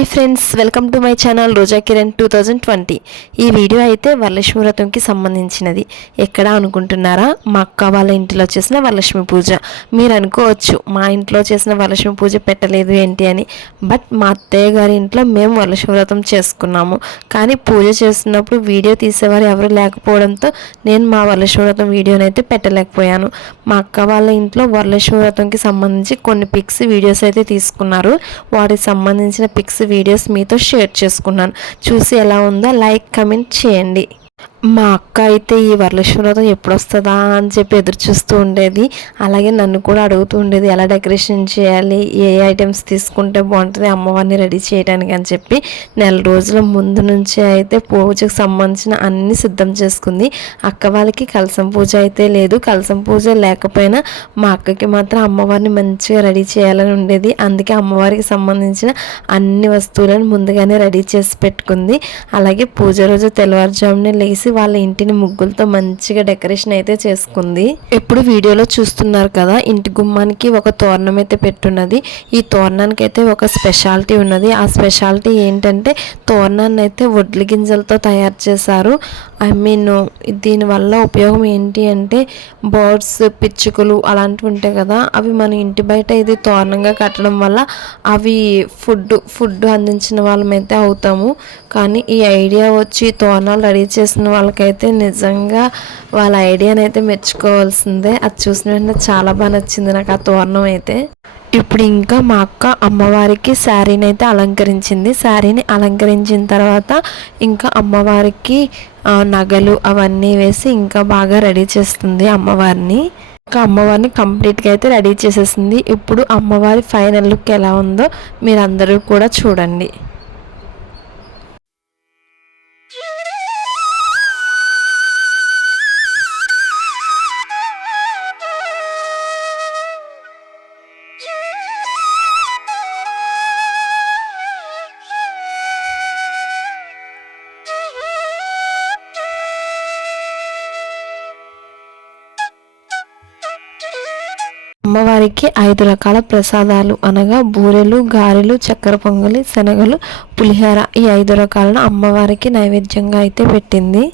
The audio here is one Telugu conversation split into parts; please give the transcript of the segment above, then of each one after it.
Hi friends, welcome to my channel Roja Kiran 2020. ఈ వీడియో అయితే వరలక్ష్మి వ్రతంకి సంబంధించినది. ఎక్కడ అనుకుంటున్నారా? మా అక్క వాళ్ళ ఇంటిలో చేసిన వరలక్ష్మి పూజ. మీరు అనుకోవచ్చు మా ఇంట్లో చేసిన వరలక్ష్మి పూజ పెట్టలేదు ఏంటి అని. బట్ మా అత్తయ్య గారి ఇంట్లో మేము వరలక్ష్మి వ్రతం చేసుకున్నాము. కానీ పూజ చేస్తున్నప్పుడు వీడియో తీసేవారు ఎవరు లేకపోవడంతో నేను మా వరలక్ష్మి వ్రతం వీడియోని అయితే పెట్టలేకపోయాను. మా అక్క వాళ్ళ ఇంట్లో వరలక్ష్మి వ్రతంకి సంబంధించి కొన్ని పిక్స్ వీడియోస్ అయితే తీసుకున్నారు. వాటికి సంబంధించిన పిక్స్ వీడియోస్ మీతో షేర్ చేసుకున్నాను. చూసి ఎలా ఉందో లైక్ కమెంట్ చేయండి. మా అక్క అయితే ఈ వరలక్ష్మి వ్రతం ఎప్పుడు వస్తుందా అని చెప్పి ఎదురు చూస్తూ ఉండేది. అలాగే నన్ను కూడా అడుగుతూ ఉండేది ఎలా డెకరేషన్ చేయాలి, ఏ ఐటమ్స్ తీసుకుంటే బాగుంటుంది అమ్మవారిని రెడీ చేయడానికి అని చెప్పి. నెల రోజుల ముందు నుంచే అయితే పూజకు సంబంధించిన అన్ని సిద్ధం చేసుకుంది. అక్క వాళ్ళకి కలసం పూజ అయితే లేదు. కలసం పూజ లేకపోయినా మా అక్కకి మాత్రం అమ్మవారిని మంచిగా రెడీ చేయాలని ఉండేది. అందుకే అమ్మవారికి సంబంధించిన అన్ని వస్తువులను ముందుగానే రెడీ చేసి పెట్టుకుంది. అలాగే పూజ రోజు తెల్లవారుజామునే లేచి వాళ్ళ ఇంటిని ముగ్గులతో మంచిగా డెకరేషన్ అయితే చేసుకుంది. ఎప్పుడు వీడియోలో చూస్తున్నారు కదా, ఇంటి గుమ్మానికి ఒక తోరణం అయితే పెట్టున్నది. ఈ తోరణానికి అయితే ఒక స్పెషాలిటీ ఉన్నది. ఆ స్పెషాలిటీ ఏంటంటే తోరణాన్ని అయితే వడ్ల గింజలతో తయారు చేశారు. దీనివల్ల ఉపయోగం ఏంటి అంటే బర్డ్స్, పిచ్చుకలు అలాంటివి ఉంటాయి కదా, అవి మన ఇంటి బయట ఇది తోరణంగా కట్టడం వల్ల అవి ఫుడ్ అందించిన వాళ్ళమైతే అవుతాము. కానీ ఈ ఐడియా వచ్చి తోరణాలు రెడీ చేసిన వాళ్ళకైతే నిజంగా వాళ్ళ ఐడియాని అయితే మెచ్చుకోవాల్సిందే. అది చూసిన వెంటనే చాలా బాగా నచ్చింది నాకు ఆ తోరణం అయితే. ఇప్పుడు ఇంకా మా అక్క అమ్మవారికి శారీని అయితే అలంకరించింది. శారీని అలంకరించిన తర్వాత ఇంకా అమ్మవారికి నగలు అవన్నీ వేసి ఇంకా బాగా రెడీ చేస్తుంది అమ్మవారిని. ఇంకా అమ్మవారిని కంప్లీట్గా అయితే రెడీ చేసేసింది. ఇప్పుడు అమ్మవారి ఫైనల్ లుక్ ఎలా ఉందో మీరందరూ కూడా చూడండి. అమ్మవారికి 5 రకాల ప్రసాదాలు అనగా బూరెలు, గారెలు, చక్కెర పొంగలి, శనగలు, పులిహోర, ఈ 5 రకాలను అమ్మవారికి నైవేద్యంగా అయితే పెట్టింది.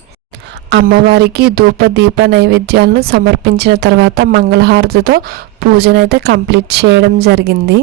అమ్మవారికి ధూప దీప నైవేద్యాలను సమర్పించిన తర్వాత మంగళహారతితో పూజనైతే కంప్లీట్ చేయడం జరిగింది.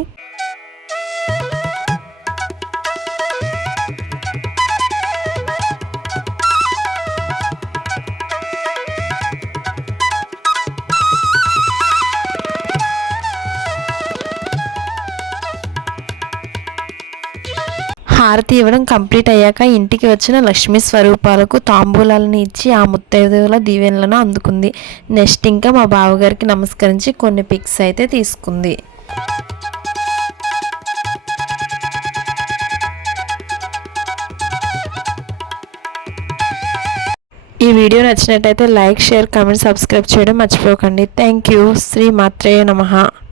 హారతి ఇవ్వడం కంప్లీట్ అయ్యాక ఇంటికి వచ్చిన లక్ష్మీ స్వరూపాలకు తాంబూలాలను ఇచ్చి ఆ ముత్తైదువుల దీవెనలను అందుకుంది. నెక్స్ట్ ఇంకా మా బావగారికి నమస్కరించి కొన్ని పిక్స్ అయితే తీసుకుంది. ఈ వీడియో నచ్చినట్టయితే లైక్, షేర్, కామెంట్, సబ్స్క్రైబ్ చేయడం మర్చిపోకండి. Thank you. శ్రీ మాత్రేయ నమః.